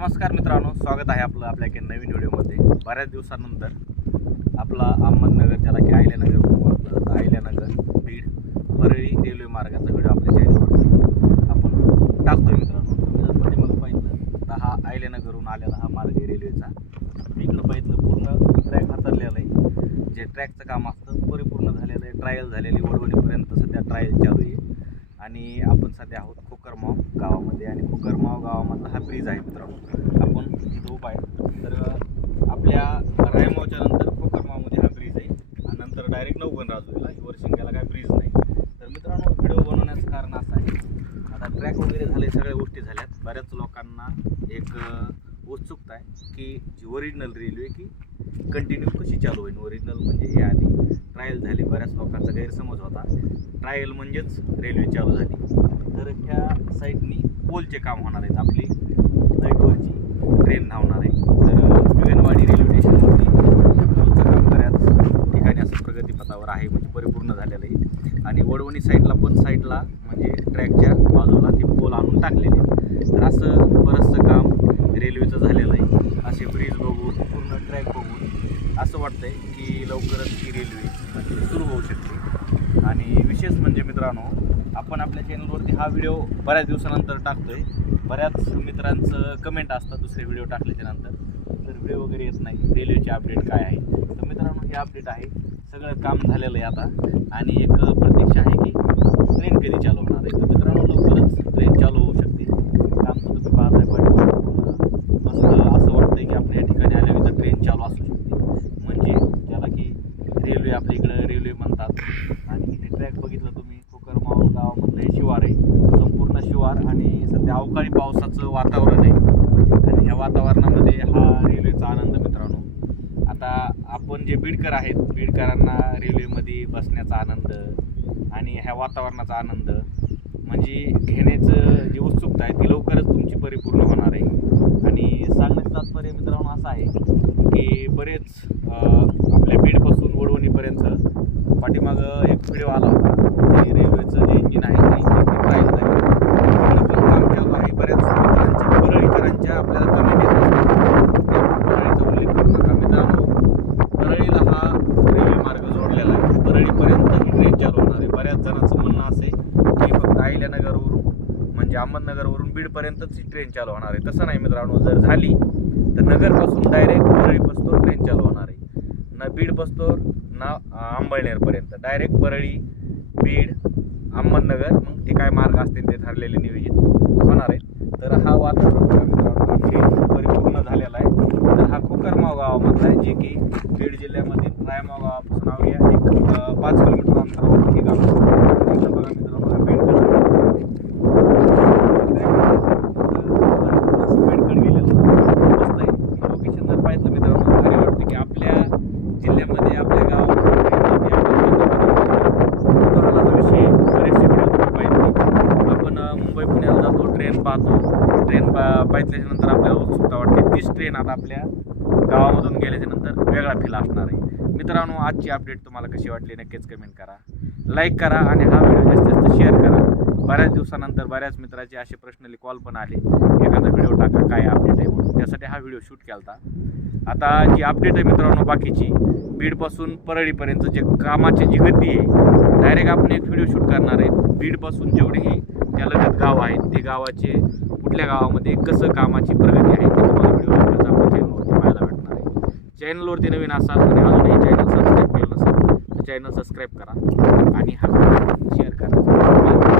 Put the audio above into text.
नमस्कार मित्रांनो स्वागत आहे आपलं आपल्या एका नवीन व्हिडिओमध्ये. बऱ्याच दिवसानंतर आपला अहमदनगर ज्याला की आयल्यानगर म्हणून आयल्यानगर बीड परळी रेल्वे मार्गाचा व्हिडिओ आपल्या चॅनलवर आपण टाकतो मित्रांनो. तुम्ही जर पाठीमागं पाहिलं तर हा आयल्यानगरहून आलेला हा मार्ग आहे रेल्वेचा. इकडं पाहिलं पूर्ण ट्रॅक हातरलेला आहे. जे ट्रॅकचं काम असतं परिपूर्ण झालेलं आहे ट्रायल झालेली वडवणीपर्यंत सध्या ट्रायल चालू आहे. आणि आपण सध्या आहोत खोकरमाव गावामध्ये आणि खोकरमाव गावामधला हा ब्रिज आहे मित्रांनो. आपण इथं उभा आहे. तर आपल्या रायमावच्या नंतर खोकरमावमध्ये हा ब्रिज आहे. आणि नंतर डायरेक्ट नवगण राजूला वरशिंग्याला काय ब्रिज नाही. तर मित्रांनो व्हिडिओ बनवण्याचं कारण असं आहे. आता ट्रॅक वगैरे झाले सगळ्या गोष्टी झाल्यात. बऱ्याच लोकांना एक उत्सुकता आहे की जी ओरिजिनल रेल्वे की कंटिन्यू कशी चालू होईल? ओरिजिनल म्हणजे हे आधी ट्रायल झाली बऱ्याच लोकांचा गैरसमज होता. ट्रायल म्हणजेच रेल्वे चालू झाली. तर ह्या साईडनी पोलचे काम होणार आहेत आपली. लाईटवरची ट्रेन धावणार आहे. तर विवेनवाडी रेल्वे स्टेशनवरती पोलचं काम बऱ्याच ठिकाणी असं प्रगतीपथावर आहे म्हणजे परिपूर्ण झालेलं आहे. आणि वडवणी साईडला पण साईडला म्हणजे ट्रॅकच्या बाजूला ते पोल आणून टाकलेले आहेत. तर असं बरंचसं काम रेल्वेचं झालेलं आहे. असे ब्रिज बघून पूर्ण ट्रॅक बघून असं वाटतं आहे की लवकरच ही रेल्वे म्हणजे सुरू होऊ शकते. आणि विशेष म्हणजे मित्रांनो आपण आपल्या चॅनलवरती हा व्हिडिओ बऱ्याच दिवसानंतर टाकतो आहे बऱ्याच मित्रांचं कमेंट असतात दुसरे व्हिडिओ टाकल्याच्या नंतर. तर व्हिडिओ वगैरे येत नाही. रेल्वेचे अपडेट काय आहे? तर मित्रांनो हे अपडेट आहे. सगळं काम झालेलं आहे आता. आणि एक प्रति आहे की ट्रेन कधी चालू होणार आहे तर मित्रांनो लवकरच ट्रेन चालू होऊ शकते काम तर तुम्ही पाहताय पण मस्त असं वाटतंय की आपण या ठिकाणी आल्यावर इथं ट्रेन चालू असू शकते म्हणजे ज्याला की रेल्वे आपल्या इकडं रेल्वे म्हणतात आणि इथे ट्रॅक बघितलं तुम्ही कोकरमाव गावामधलं हे शिवार आहे संपूर्ण आणि सध्या अवकाळी पावसाचं वातावरण आहे. आणि ह्या वातावरणामध्ये हा रेल्वेचा आनंद मित्रांनो. आता आपण जे बीडकर आहेत बीडकरांना रेल्वेमध्ये बसण्याचा आनंद आणि ह्या वातावरणाचा आनंद म्हणजे घेण्याचं जी उत्सुकता आहे ती लवकरच तुमची परिपूर्ण होणार आहे आणि सांगण्याचं तात्पर्य मित्रांनो असं आहे की बरेच अं, आपल्या बीडपासून वडवणीपर्यंत पाठीमागं एक व्हिडिओ आला होता जे रेल्वेचं जे इंजिन आहे ते इंजिन ट्रायल झाली तिकडं पण काम चालू आहे बऱ्याच मित्रांच्या परळीकरांच्या आपल्याला कमेंट येत असतात की आपण परळीचा उल्लेख करू नका मित्रांनो परळीला हा रेल्वे मार्ग जोडलेला आहे परळीपर्यंत ही ट्रेन चालू होणार आहे बऱ्याच जणांचं म्हणणं असं आहे की फक्त अहिल्यानगरवरून म्हणजे अहमदनगरवरून बीडपर्यंतच ही ट्रेन चालू होणार आहे. तसं नाही मित्रांनो जर झाली तर नगरपासून डायरेक्ट परळी बसतो ट्रेन चालू होणार आहे. ना बीड बसतो ना अंबळनेरपर्यंत डायरेक्ट परळी बीड अहमदनगर मग ते काय मार्ग असतील ते ठरलेले नियोजित होणार आहेत तर हा वातावरण मित्रांनो परिपूर्ण झालेला आहे. तर हा कुकरमाव गावामधला आहे जे की बीड जिल्ह्यामधील रायमाव गावापासून अवघ्या एक पाच किलोमीटर अंतरावर हे गाव. बघा मित्रांनो हा बेडकट बेडकट गेलेलं मस्त आहे लोकेशन जर पाहिलं मित्रांनो भारी वाटतं की आपल्या जिल्ह्यामध्ये आपल्या गावामध्ये कुतूहलाचा विषय बरेचसे व्हिडिओ तुम्ही पाहिजे आपण मुंबई पुण्याला जातो ट्रेन पाहतो ट्रेन पा पाहिल्याच्यानंतर आपल्याला उत्सुकता वाटते तीच ट्रेन आता आपल्या गावामधून गेल्याच्यानंतर वेगळा फील असणार आहे मित्रांनो आजची अपडेट तुम्हाला कशी वाटली नक्कीच कमेंट करा लाईक करा आणि हा व्हिडिओ जास्तीत जास्त शेअर करा. बऱ्याच दिवसानंतर बऱ्याच मित्राचे असे पर्सनली कॉल पण आले. एखादा व्हिडिओ टाका काय अपडेट आहे म्हणून. त्यासाठी हा व्हिडिओ शूट केला आता जी अपडेट आहे मित्रांनो बाकीची बीडपासून परळीपर्यंत जे कामाची जी गती आहे डायरेक्ट आपण एक व्हिडिओ शूट करणार आहे. बीडपासून जेवढेही त्या लगत गाव आहेत ते गावाचे कुठल्या गावामध्ये कसं कामाची प्रगती आहे ते तुम्हाला व्हिडिओ चॅनलवरती पाहायला भेटणार आहे. चॅनलवरती नवीन असाल आणि अजूनही चॅनल सबस्क्राईब चॅनल सबस्क्राईब करा आणि हा शेअर करा.